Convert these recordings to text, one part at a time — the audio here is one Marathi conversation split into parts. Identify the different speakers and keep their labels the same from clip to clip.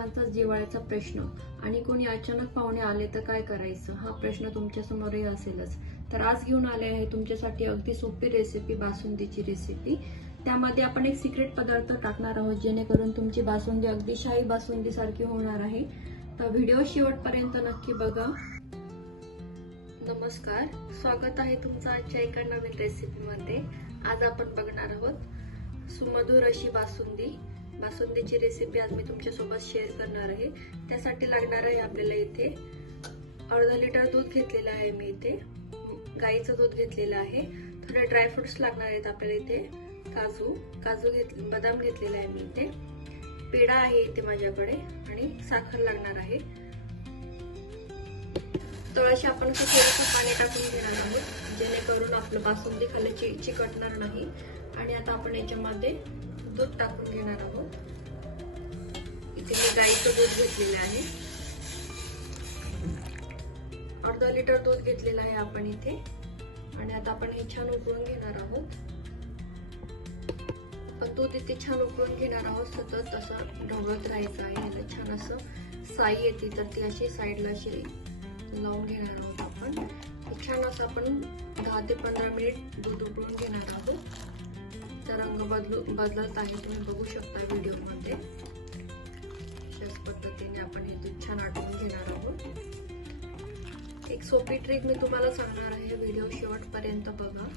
Speaker 1: सर्वांचाच जिव्हाळ्याचा प्रश्न. आणि कोणी अचानक पाहुणे आले तर काय करायचं? हा प्रश्न तुमच्या समोरही असेलच. तर आज घेऊन आले आहे तुमच्यासाठी अगदी सोपी रेसिपी बासुंदीची रेसिपी त्यामध्ये आपण एक सिक्रेट पदार्थ टाकणार आहोत जेणेकरून तुमची बासुंदी अगदी शाही बासुंदी सारखी होणार आहे. तर व्हिडिओ शेवटपर्यंत नक्की बघा. नमस्कार. स्वागत आहे तुमचं आजच्या एका नवीन रेसिपीमध्ये आज आपण बघणार आहोत सुमधुर अशी बासुंदी. बासुंदीची रेसिपी आज मी तुमच्यासोबत शेअर करणार आहे. त्यासाठी लागणार आहे आपल्याला इथे अर्धा लिटर दूध घेतलेलं आहे मी इथे. गाईचं दूध घेतलेलं आहे. थोडे ड्रायफ्रुट्स लागणार आहेत आपल्याला इथे. काजू काजू घेत बदाम घेतलेला आहे मी इथे. पेढा आहे इथे माझ्याकडे आणि साखर लागणार आहे. तळाशी आपण थोडंसं पाणी टाकून घेणार आहोत. जेणेकरून आपलं बासुंदी खाली चिकटणार नाही. आणि आता आपण याच्यामध्ये दूध टाकून घेणार आहोत. इथे मी गाईचं दूध घेतलेलं आहे. अर्धा लिटर दूध घेतलेलं आहे आपण इथे. आणि आता आपण हे छान उकळून घेणार आहोत. पण दूध इथे छान उकळून घेणार आहोत. सतत असं ढवळत राहायचं आहे. याला छान असं साई येते. तर ती अशी साईडला अशी लावून घेणार आहोत आपण. छान असं आपण दहा ते पंधरा मिनिट दूध उकळून घेणार आहोत. तर रंग बदलू बदलत आहे. तुम्ही बघू शकता व्हिडिओमध्ये. अशाच पद्धतीने आपण हे दूध छान आटवून घेणार आहोत. एक सोपी ट्रिक मी तुम्हाला सांगणार आहे. व्हिडिओ शेवटपर्यंत बघा.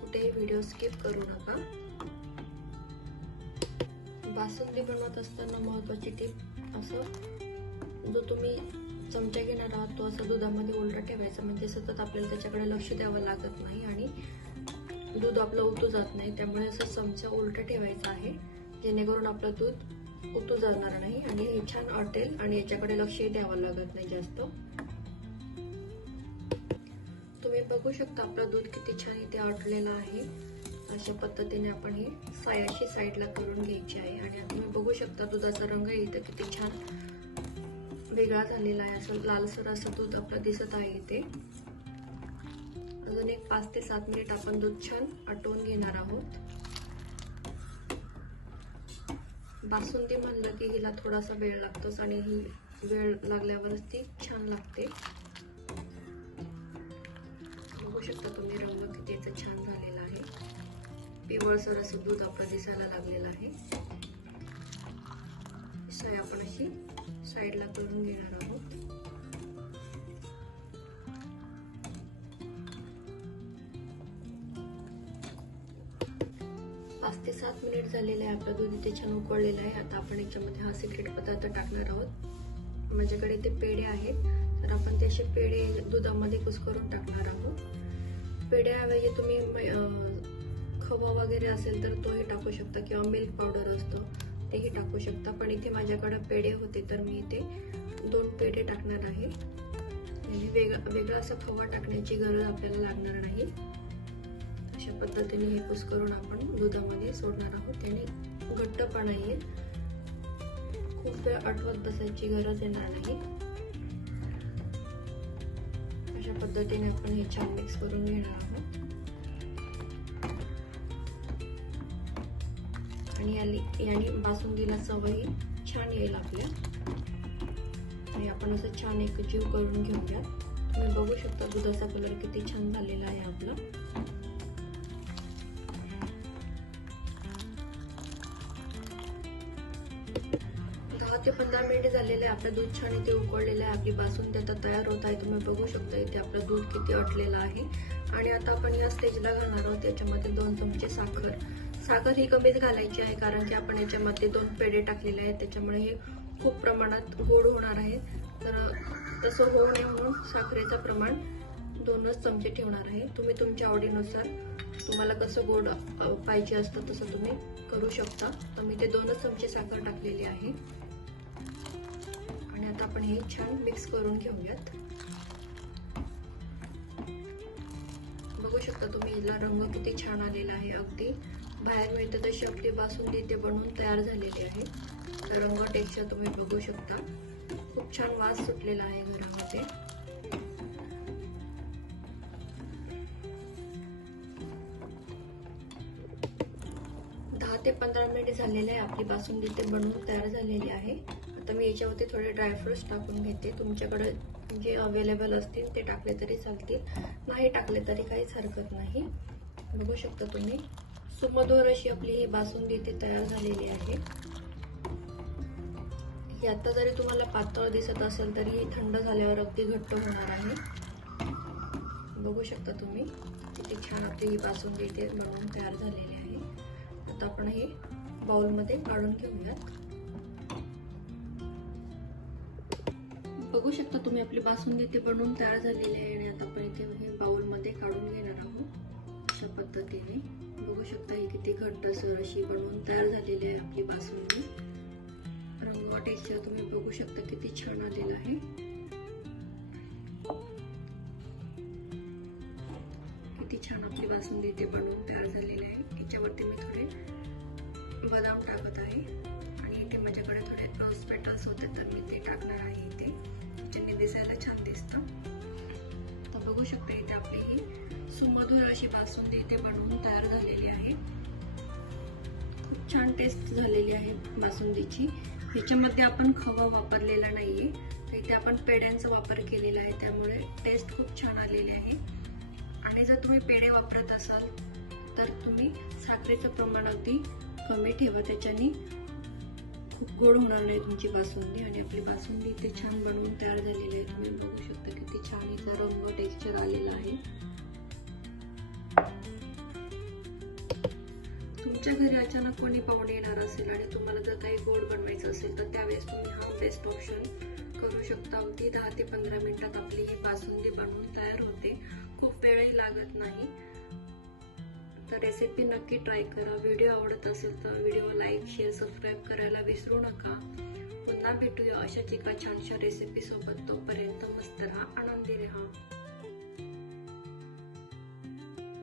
Speaker 1: कुठेही व्हिडिओ स्किप करू नका. बासुंदी बनवत असताना महत्वाची टीप असं जो तुम्ही चमचा घेणार आहात तो असं दुधामध्ये उलटा ठेवायचा. म्हणजे सतत आपल्याला त्याच्याकडे लक्ष द्यावं लागत नाही आणि दूध आपलं उतू जात नाही त्यामुळे असं चमचा उलट ठेवायचा आहे जेणेकरून आपलं दूध उतू जाणार नाही आणि हे छान अटेल आणि याच्याकडे लक्षही द्यावं लागत नाही जास्त. तुम्ही बघू शकता आपलं दूध किती छान इथे अटलेलं आहे. अशा पद्धतीने आपण हे सायाशी साईडला करून घ्यायची आहे आणि आता तुम्ही बघू शकता दुधाचा रंग इथे किती छान वेगळा झालेला आहे. असं लालसर असं दूध आपलं दिसत आहे इथे. अजून एक पाच ते सात मिनिट आपण दूध छान आटवून घेणार आहोत. बासुंदी म्हणलं की हिला थोडासा वेळ लागतोच आणि ही वेळ लागल्यावरच ती छान लागते. बघू शकता तुम्ही रंग किती याचा छान झालेला आहे. पिवळसर असं दूध आपलं दिसायला लागलेलं आहे. साय आपण अशी साईडला करून घेणार आहोत. पाच ते सात मिनिट झालेले आहे. आपलं दूध इथे छान उकळलेलं आहे. आता आपण याच्यामध्ये हा सिक्रेट पदार्थ टाकणार आहोत. माझ्याकडे ते पेढे आहेत. तर आपण ते असे पेढे दुधामध्ये कुस्करून टाकणार आहोत. पेढ्याऐवजी तुम्ही खवा वगैरे असेल तर तोही टाकू शकता किंवा मिल्क पावडर असतो तेही टाकू शकता. पण इथे माझ्याकडे पेढे होते तर मी इथे दोन पेढे टाकणार आहे. वेगळा वेगळा असा खवा टाकण्याची गरज आपल्याला लागणार नाही. अशा पद्धतीने हे कुस्करून आपण दुधामध्ये सोडणार आहोत. त्याने घट्टपणा येईल. खूप वेळ आठवत बसायची गरज येणार नाही. अशा पद्धतीने आपण हे छान मिक्स करून घेणार आहोत. आणि याने बासुंदीला सवयी छान येईल आपल्या. आणि आपण असं छान एक जीव करून घेऊया तुम्ही बघू शकता दुधाचा कलर किती छान झालेला आहे आपला. दहा ते पंधरा मिनिट झालेले आहे. आपलं दूध छान इथे उकळलेलं आहे. आपली बासुंदी आता तयार होत आहे. तुम्ही बघू शकता इथे आपलं दूध किती अटलेलं आहे. आणि आता आपण या स्टेजला घालणार आहोत. त्याच्यामध्ये दोन चमचे साखर. साखर ही कमीच घालायची आहे कारण की आपण याच्यामध्ये दोन पेढे टाकलेले आहेत. त्याच्यामुळे हे खूप प्रमाणात गोड होणार आहे. तर तसं होऊ नये म्हणून साखरेचं प्रमाण दोनच चमचे ठेवणार आहे. तुम्ही तुमच्या आवडीनुसार तुम्हाला कसं गोड पाहिजे असतं तसं तुम्ही करू शकता. तर मी ते दोनच चमचे साखर टाकलेली आहे. आता आपण हे छान मिक्स करून घेऊयात. बघू शकता तुम्ही याला रंग किती छान आलेला आहे अगदी. बाहेर मिळते तशी आपली बासुंदी ते बनवून तयार झालेली आहे. तर रंग टेक्स्चर तुम्ही बघू शकता. खूप छान वास सुटलेला आहे घरामध्ये. दहा ते पंधरा मिनिट झालेले आहे आपली बासुंदी ते बनवून तयार झालेली आहे. आता मी याच्यावरती थोडे ड्रायफ्रुट्स टाकून घेते. तुमच्याकडे जे अवेलेबल असतील ते टाकले तरी चालतील. नाही टाकले तरी काहीच हरकत नाही. बघू शकता तुम्ही. सुमधोर अशी आपली ही बासुंदी इथे तयार झालेली आहे. ही आता जरी तुम्हाला पातळ दिसत असेल तरी थंड झाल्यावर अगदी घट्ट होणार आहे. बघू शकता तुम्ही. किती छान आपली ही बासुंदी इथे बनवून तयार झालेली आहे. आता आपण हे बाउलमध्ये काढून घेऊयात. बघू शकता तुम्ही आपली बासुंदी ते बनवून तयार झालेली आहे आणि आता आपण इथे हे बाउलमध्ये काढून घेणार आहोत अशा पद्धतीने. बघू शकता ही किती घट्टसर अशी बनवून तयार झालेली आहे आपली बासुंदी. रंग टेक्स्चर तुम्ही बघू शकता किती छान आलेलं आहे. किती छान आपली बासुंदी इथे बनवून तयार झालेली आहे. याच्यावरती मी थोडे बदाम टाकत आहे. आणि इथे माझ्याकडे थोडे रोज पेटल्स होते तर मी ते टाकणार आहे. आणि दिसायला छान दिसतं. तर बघू शकते इथे आपली ही सुमधुर अशी बासुंदी इथे बनवून तयार झालेली आहे. खूप छान टेस्ट झालेली आहे बासुंदीची. ह्याच्यामध्ये आपण खवा वापरलेला नाही आहे इथे आपण पेड्यांचा वापर केलेला आहे त्यामुळे टेस्ट खूप छान आलेली आहे. आणि जर तुम्ही पेढे वापरत असाल तर तुम्ही साखरेचं प्रमाण अगदी कमी ठेवा त्याच्याने खूप गोड होणार नाही तुमची बासुंदी आणि आपली बासुंदी इथे छान बनवून तयार झालेली आहे. तुम्ही बघू शकता किती छान इथं रंग टेक्स्चर आलेला आहे. तुमच्या घरी अचानक कोणी पाहुणे येणार असेल आणि तुम्हाला जर काही गोड बनवायचं असेल तर त्यावेळेस तुम्ही हा बेस्ट ऑप्शन करू शकता. अगदी दहा ते पंधरा मिनिटात आपली ही बासुंदी बनवून तयार होते. खूप वेळही लागत नाही. तर रेसिपी नक्की ट्राय करा. व्हिडिओ आवडत असेल तर व्हिडिओ लाईक शेअर सबस्क्राईब करायला विसरू नका. पुन्हा भेटूया अशाच एका छानशा रेसिपी सोबत. तोपर्यंत मस्त राहा आनंदी राहा.